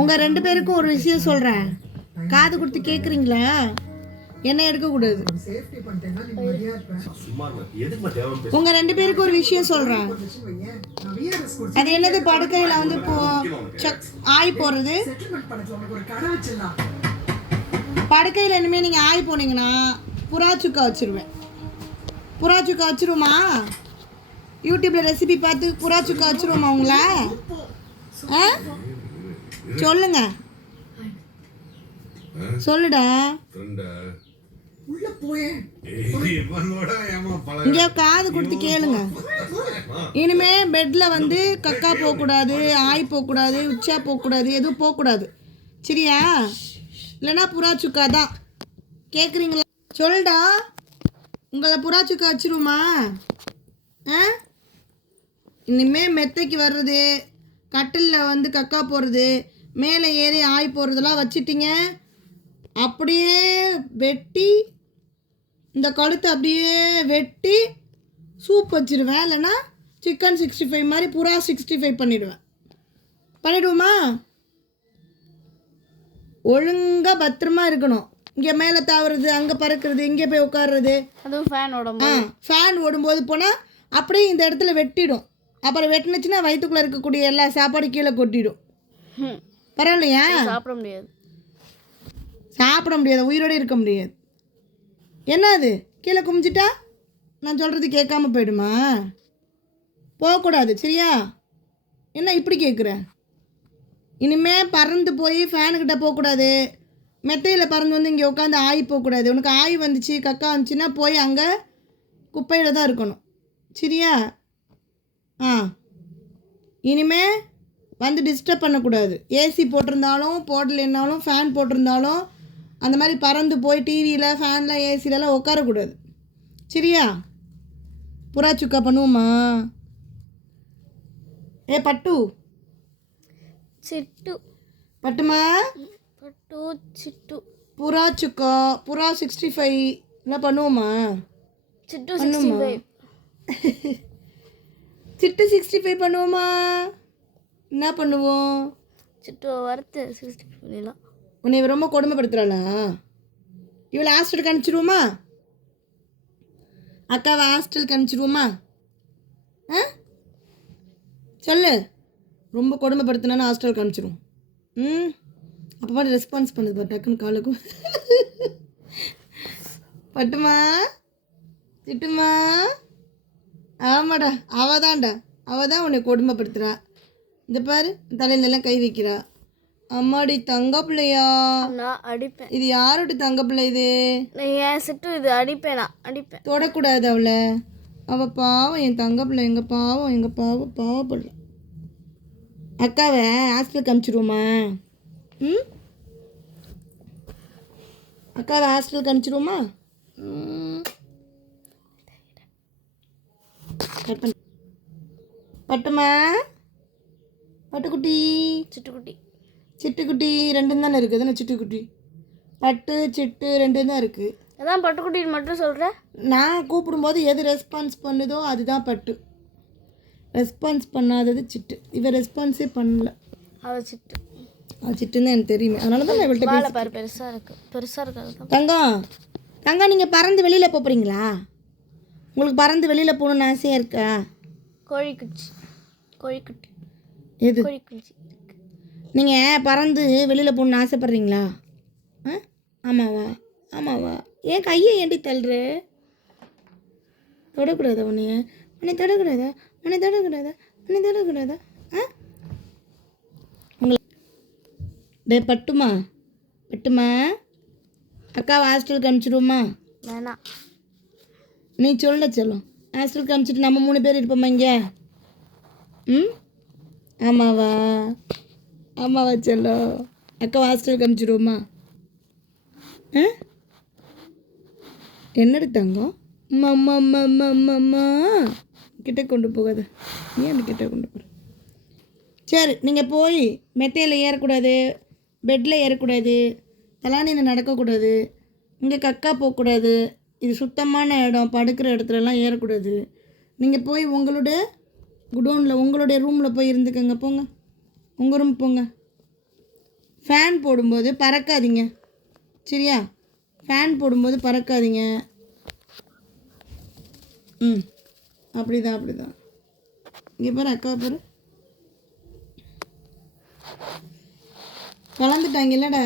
உங்கள் 2 பேருக்கும் ஒரு விஷயம் சொல்கிறேன், காது கொடுத்து கேட்குறீங்களா? என்ன எடுக்கக்கூடாது. உங்கள் 2 பேருக்கு ஒரு விஷயம் சொல்கிறேன். அது என்னது? படுக்கையில் வந்து ஆய் போடுறது. படுக்கையில் இனிமேல் நீங்கள் ஆய் போனீங்கன்னா புறாச்சுக்கா வச்சுருவேன். புறாச்சுக்கா வச்சுருவோமா? யூடியூப்பில் ரெசிபி பார்த்து புறாச்சுக்கா வச்சுருவோமா உங்களை? சொல்லுங்க, சொல்லுடா. இங்கே காது கொடுத்து கேளுங்க. இனிமே பெட்டில் வந்து கக்கா போகக்கூடாது, ஆய் போகக்கூடாது, உச்சா போகக்கூடாது, எதுவும் போகக்கூடாது. சரியா? இல்லைன்னா புறாச்சுக்கா தான். கேட்குறீங்களா? சொல்லுடா. உங்களை புறாச்சுக்கா வச்சுருவோமா? இனிமே மெத்தைக்கு வர்றது, கட்டிலில் வந்து கக்கா போடுறது, மேலே ஏறி ஆய் போடுறதெல்லாம் வச்சிட்டிங்க அப்படியே வெட்டி, இந்த கழுத்தை அப்படியே வெட்டி சூப் வச்சிருவேன். இல்லைன்னா சிக்கன் 65 மாதிரி புறா 65 பண்ணிவிடுவேன். பண்ணிவிடுவோமா? ஒழுங்காக பத்திரமா இருக்கணும். இங்கே மேலே தாவுறது, அங்கே பறக்கிறது, இங்கே போய் உட்காடுறது. அதுவும் ஃபேன் ஓடும்போது போனால் அப்படியே இந்த இடத்துல வெட்டிடும். அப்புறம் வெட்டினுச்சுன்னா வயிற்றுக்குள்ளே இருக்கக்கூடிய எல்லா சாப்பாடு கீழே கொட்டிடும். பரவாயில்லையா? சாப்பிட முடியாது. சாப்பிட முடியாது, உயிரோடு இருக்க முடியாது. என்ன அது? கீழே குமிச்சிட்டா நான் சொல்கிறது கேட்காம போயிடுமா? போகக்கூடாது. சரியா? என்ன இப்படி கேட்குற? இனிமேல் பறந்து போய் ஃபேனுக்கிட்ட போகக்கூடாது. மெத்தையில் பறந்து வந்து இங்கே உட்காந்து ஆய் போகக்கூடாது. உனக்கு ஆய் வந்துச்சு, கக்கா வந்துச்சுன்னா போய் அங்கே குப்பையில் தான் இருக்கணும். சரியா? இனிமே வந்து டிஸ்டர்ப் பண்ணக்கூடாது. ஏசி போட்டிருந்தாலும் போடலைன்னாலும், ஃபேன் போட்டிருந்தாலும் அந்த மாதிரி பறந்து போய் டிவியில், ஃபேனில், ஏசிலலாம் உட்காரக்கூடாது. சரியா? புறாச்சுக்கா பண்ணுவோமா? பட்டு சிட்டு பட்டுமா? பட்டு சிட்டு புறாச்சுக்கா, புறா 65 எல்லாம் பண்ணுவோமா? சிட்டு 65. சிட்டு 65 பண்ணுவோமா? என்ன பண்ணுவோம்? சிட்டு வறுத்து 65 பண்ணிடலாம். உன்னை ரொம்ப கொடுமைப்படுத்துகிறாளா? இவளை ஹாஸ்டலுக்கு அனுப்பிச்சிடுவோமா? அக்காவை ஹாஸ்டலுக்கு அனுப்பிச்சிடுவோமா? சொல்லு. ரொம்ப கொடுமைப்படுத்தினாலும் ஹாஸ்டலுக்கு அனுப்பிச்சிடுவோம். அப்போ மாதிரி ரெஸ்பான்ஸ் பண்ணுது பாரு, டக்குன்னு காலுக்கும். பட்டுமா, சிட்டுமா? ஆமாடா, அவதான்டா, தான் உன்னை கொடுமைப்படுத்துகிறா. இந்த பாரு, தலையிலெல்லாம் கை வைக்கிறா. அம்மாடி, தங்க பிள்ளையா? நான் அடிப்பேன். இது யாரோட தங்க பிள்ளை இது? என் சிட்டு இது அடிப்பேன். நான் அடிப்பேன். தொடக்கூடாது அவளை. அவள் பாவம், என் தங்க பிள்ளை. எங்கள் பாவம், எங்கள் பாவப்பிள்ளை. அக்காவை ஹாஸ்டலுக்கு அனுப்பிச்சிடுவோமா? அக்காவை ஹாஸ்டலுக்கு அனுப்பிச்சிடுவோமா? பட்டுமா, பட்டுக்குட்டி, சிட்டுக்குட்டி, சிட்டுக்குட்டி 2 தானே இருக்குது. தானே சிட்டுக்குட்டி, பட்டு சிட்டு 2 தான் இருக்குது. அதான் பட்டுக்குட்டின்னு மட்டும் சொல்கிறேன். நான் கூப்பிடும்போது எது ரெஸ்பான்ஸ் பண்ணுதோ அதுதான் பட்டு. ரெஸ்பான்ஸ் பண்ணாதது சிட்டு. இவன் ரெஸ்பான்ஸே பண்ணல. அவள் சிட்டு. அது சிட்டுன்னு தான் எனக்கு தெரியுமே. அதனால தான் நான் இவள்கிட்ட பாரு, பெருசாக இருக்குது. தங்கம், நீங்கள் பறந்து வெளியில் போகிறீங்களா? உங்களுக்கு பறந்து வெளியில் போகணுன்னு ஆசையாக இருக்கா? கோழிக்குட்டி எது? நீங்கள் பறந்து வெளியில் போகணுன்னு ஆசைப்பட்றீங்களா? ஆமாவா? ஏன் கையை ஏண்டி தள்ளுற? தொடக்கூடாதா? உன்னை தொடக்கூடாதா? டே பட்டுமா, அக்காவை ஹாஸ்டலுக்கு அனுப்பிச்சிடுவோமா? வேணாம். நீ சொல்ல சொல்லும். ஹாஸ்டலுக்கு அனுப்பிச்சிட்டு நம்ம 3 பேர் இருப்போம்மா இங்கே. ஆமாவா சொல்லும். அக்காவை ஹாஸ்டலுக்கு அனுப்பிச்சிடுவோமா? என்னடி தங்கம்? அம்மா கிட்டே கொண்டு போகாத. ஏன் கிட்டே கொண்டு போகிற? சரி, நீங்கள் போய் மெத்தையில் ஏறக்கூடாது, பெட்டில் ஏறக்கூடாது, தலானியில் நடக்கக்கூடாது, இங்கே கக்கா போகக்கூடாது. இது சுத்தமான இடம். படுக்கிற இடத்துலலாம் ஏறக்கூடாது. நீங்கள் போய் உங்களுடைய குடோனில், உங்களுடைய ரூமில் போய் இருந்துக்கங்க. போங்க, உங்கள் ரூம் போங்க. ஃபேன் போடும்போது பறக்காதீங்க, சரியா? ஃபேன் போடும்போது பறக்காதீங்க. ம், அப்படிதான் அப்படிதான். இங்கே பாரு, அக்கா பாரு, வளர்ந்துட்டாங்க இல்லைடா.